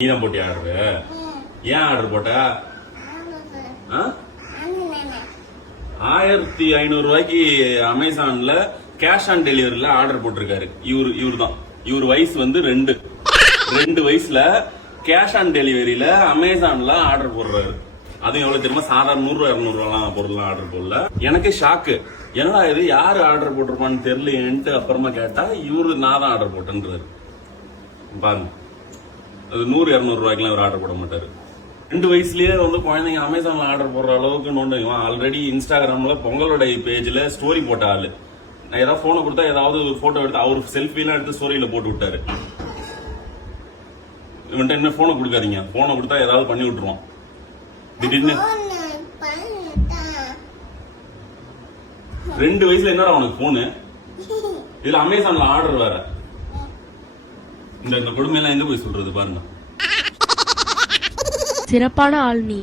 நீதான் போட்டியா ஆர்டரு? ஏன் ஆர்டர் போட்ட? 1500 ரூபாய்க்கு அமேசான்ல கேஷ் ஆன் டெலிவரியில ஆர்டர் போட்டிருக்காரு. இவர் வயசு வந்து 2 வயசுல கேஷ் ஆன் டெலிவரியில அமேசான்ல ஆர்டர் போடுறாரு. அதுவும் எவ்வளவு தெரியுமா? சாதாரண 100-200 பொருள் ஆர்டர் போடல. எனக்கு ஷாக்கு. என்னடா இது, யாரு ஆர்டர் போட்டிருப்பான்னு தெரியலன்ட்டு அப்புறமா கேட்டா நான் தான் ஆர்டர் போட்டேன்றாரு. பாருங்க, அது 100-200 ரூபாய்க்குலாம் இவர் ஆர்டர் போட மாட்டாரு. 2 வயசுலயே வந்து குழந்தைங்க அமேசான்ல ஆர்டர் போடுற அளவுக்கு நோண்டுவான். ஆல்ரெடி இன்ஸ்டாகிராம்ல பொங்கலோட பேஜ்ல ஸ்டோரி போட்ட ஆளு. நான் ஏதாவது போனை கொடுத்தா ஏதாவது போட்டோ எடுத்து அவரு செல்ஃபி எல்லாம் எடுத்து ஸ்டோரியில போட்டு விட்டாரு. இவன்ட்ட என்ன போனை கொடுக்காதீங்க, போனை கொடுத்தா ஏதாவது பண்ணி விட்டுருவான். திடீர்னு 2 வயசுல என்னடா உனக்கு போனு? இதுல அமேசான்ல ஆர்டர் வேற. இந்த கொடுமையெல்லாம் எங்க போய் சொல்றது பாருங்க. சிறப்பான ஆள் நீ.